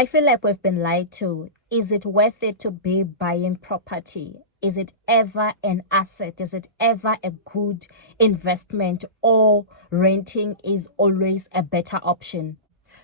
I feel like we've been lied to. Is it worth it to be buying property? Is it ever an asset? Is it ever a good investment, or renting is always a better option?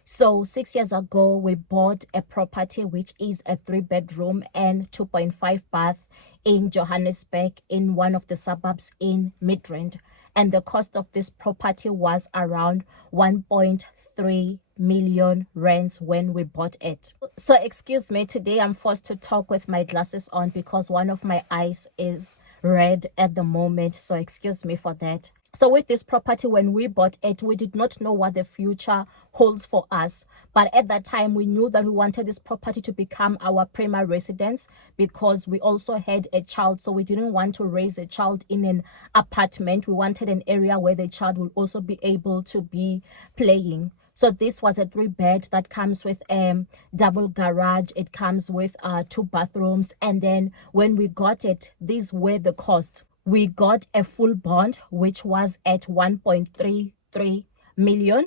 So 6 years ago, we bought a property which is a 3-bedroom and 2.5 bath in Johannesburg, in one of the suburbs in Midrand. And the cost of this property was around 1.3 million rands when we bought it. So excuse me, today I'm forced to talk with my glasses on because one of my eyes is red at the moment, so excuse me for that. So with this property, when we bought it, we did not know what the future holds for us. But at that time, we knew that we wanted this property to become our primary residence because we also had a child. So we didn't want to raise a child in an apartment. We wanted an area where the child will also be able to be playing. So this was a 3-bed that comes with a double garage. It comes with 2 bathrooms. And then when we got it, these were the costs. We got a full bond, which was at 1.33 million.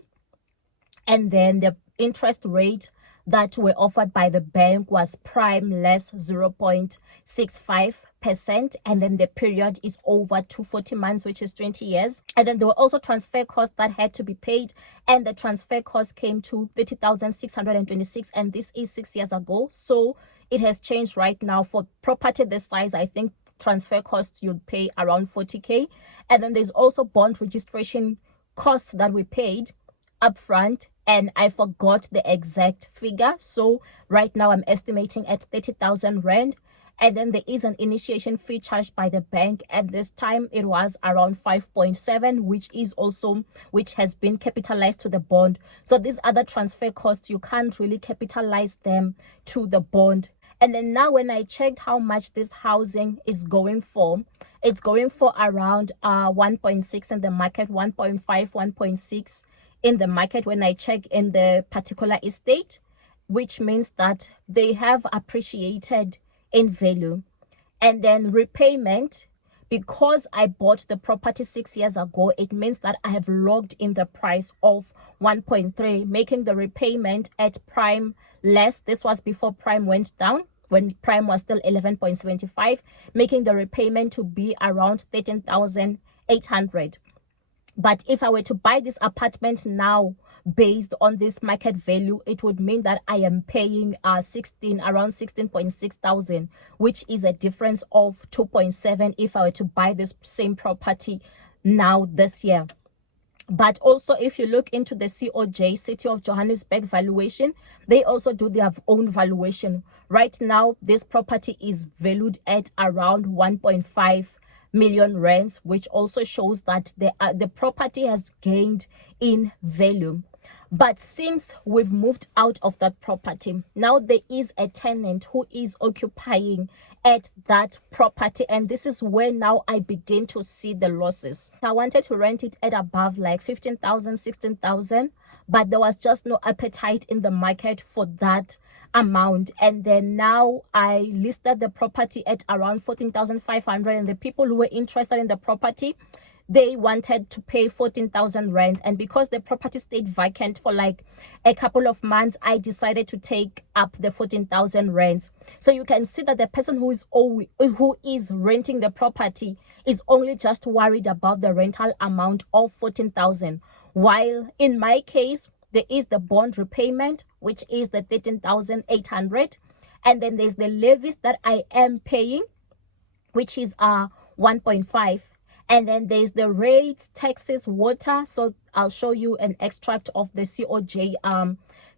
And then the interest rate that were offered by the bank was prime less 0.65%. And then the period is over 240 months, which is 20 years. And then there were also transfer costs that had to be paid. And the transfer cost came to 30,626. And this is 6 years ago. So it has changed right now. For property this size, I think transfer costs you'd pay around 40k. And then there's also bond registration costs that we paid upfront, and I forgot the exact figure. So right now I'm estimating at 30,000 rand. And then there is an initiation fee charged by the bank. At this time it was around 5.7, which has been capitalized to the bond. So these other transfer costs, you can't really capitalize them to the bond. And then now when I checked how much this housing is going for, it's going for around 1.6 in the market, 1.5, 1.6 in the market when I check in the particular estate, which means that they have appreciated in value. And then repayment, because I bought the property 6 years ago, it means that I have logged in the price of 1.3, making the repayment at prime less. This was before prime went down, when prime was still 11.75, making the repayment to be around 13,800. But if I were to buy this apartment now based on this market value, it would mean that I am paying around 16.6 thousand, which is a difference of 2.7 if I were to buy this same property now this year. But also, if you look into the COJ, City of Johannesburg valuation, they also do their own valuation. Right now, this property is valued at around 1.5 million rands, which also shows that the property has gained in value. But since we've moved out of that property, now there is a tenant who is occupying at that property, and this is where now I begin to see the losses. I wanted to rent it at above like 15,000, 16,000, but there was just no appetite in the market for that amount. And then now I listed the property at around 14,500, and the people who were interested in the property, they wanted to pay 14,000 rand. And because the property stayed vacant for like a couple of months, I decided to take up the 14,000 rands. So you can see that the person who is renting the property is only just worried about the rental amount of 14,000. While in my case, there is the bond repayment, which is the 13,800. And then there's the levies that I am paying, which is 1.5. And then there's the rates, taxes, water. So I'll show you an extract of the COJ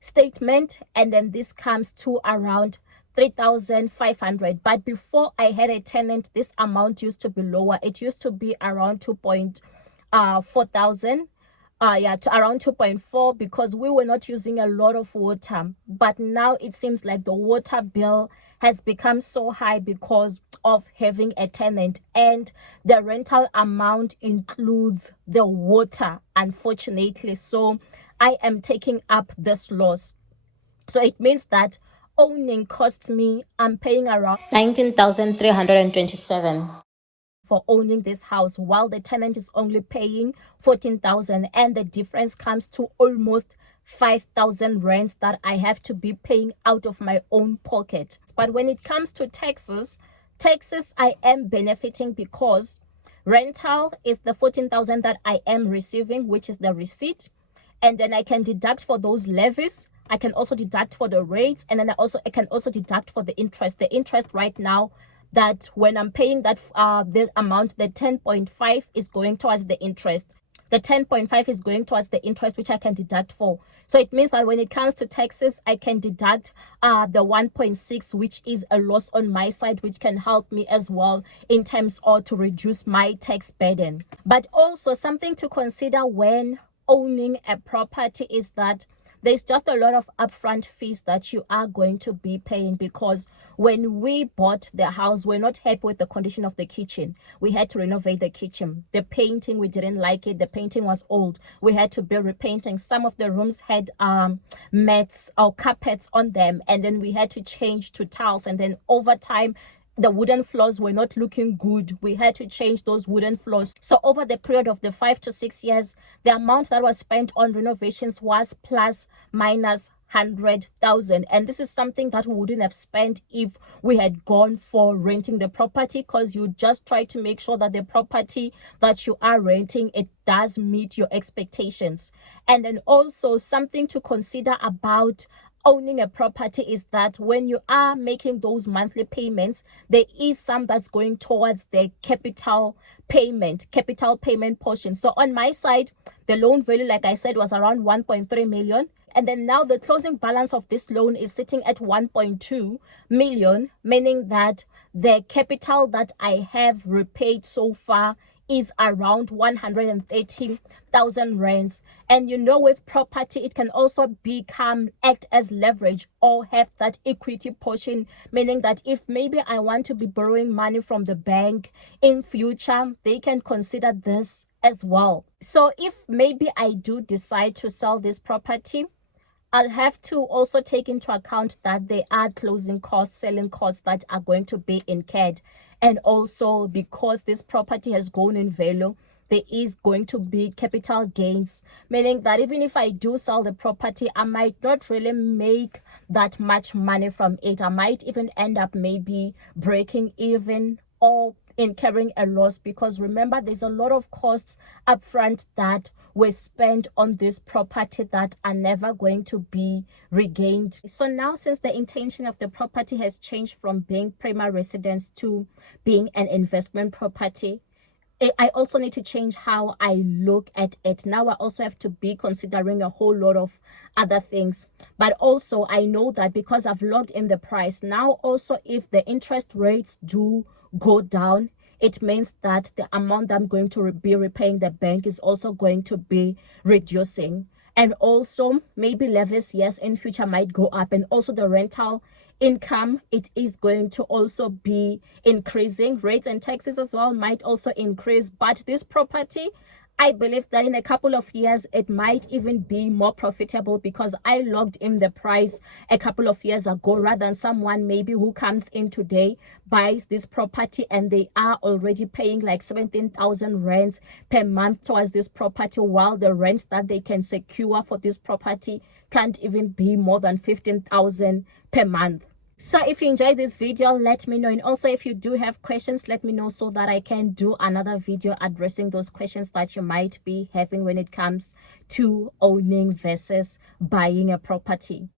statement. And then this comes to around 3,500. But before I had a tenant, this amount used to be lower. It used to be around 2.4 thousand. To around 2.4, because we were not using a lot of water. But now it seems like the water bill has become so high because of having a tenant, and the rental amount includes the water, unfortunately. So I am taking up this loss. So it means that owning costs me, I'm paying around 19,327 for owning this house, while the tenant is only paying 14,000, and the difference comes to almost 5,000 rands that I have to be paying out of my own pocket. But when it comes to taxes, I am benefiting because rental is the 14,000 that I am receiving, which is the receipt. And then I can deduct for those levies. I can also deduct for the rates, and then I can also deduct for the interest. The interest right now, that when I'm paying that the amount, the 10.5 is going towards the interest. The 10.5 is going towards the interest, which I can deduct for. So it means that when it comes to taxes, I can deduct the 1.6, which is a loss on my side, which can help me as well in terms of to reduce my tax burden. But also something to consider when owning a property is that there's just a lot of upfront fees that you are going to be paying, because when we bought the house, we're not happy with the condition of the kitchen. We had to renovate the kitchen. The painting, we didn't like it. The painting was old. We had to be repainting. Some of the rooms had mats or carpets on them, and then we had to change to tiles. And then over time, the wooden floors were not looking good. We had to change those wooden floors. So over the period of the 5 to 6 years, the amount that was spent on renovations was plus minus 100,000. And this is something that we wouldn't have spent if we had gone for renting the property, because you just try to make sure that the property that you are renting, it does meet your expectations. And then also something to consider about owning a property is that when you are making those monthly payments, there is some that's going towards the capital payment portion. So on my side, the loan value, like I said, was around 1.3 million. And then now the closing balance of this loan is sitting at 1.2 million, meaning that the capital that I have repaid so far is around 130,000 rands. And you know, with property, it can also act as leverage or have that equity portion, meaning that if maybe I want to be borrowing money from the bank in future, they can consider this as well. So if maybe I do decide to sell this property, I'll have to also take into account that there are closing costs, selling costs that are going to be incurred. And also because this property has grown in value, there is going to be capital gains, meaning that even if I do sell the property, I might not really make that much money from it. I might even end up maybe breaking even or incurring a loss, because remember, there's a lot of costs upfront that were spent on this property that are never going to be regained. So now, since the intention of the property has changed from being primary residence to being an investment property, I also need to change how I look at it. Now I also have to be considering a whole lot of other things. But also I know that because I've locked in the price, now also if the interest rates do go down, it means that the amount I'm going to be repaying the bank is also going to be reducing. And also maybe levies, yes, in future might go up. And also the rental income, it is going to also be increasing. Rates and taxes as well might also increase. But this property, I believe that in a couple of years, it might even be more profitable, because I logged in the price a couple of years ago, rather than someone maybe who comes in today, buys this property, and they are already paying like 17,000 rands per month towards this property, while the rent that they can secure for this property can't even be more than 15,000 per month. So if you enjoyed this video, let me know. And also if you do have questions, let me know so that I can do another video addressing those questions that you might be having when it comes to owning versus buying a property.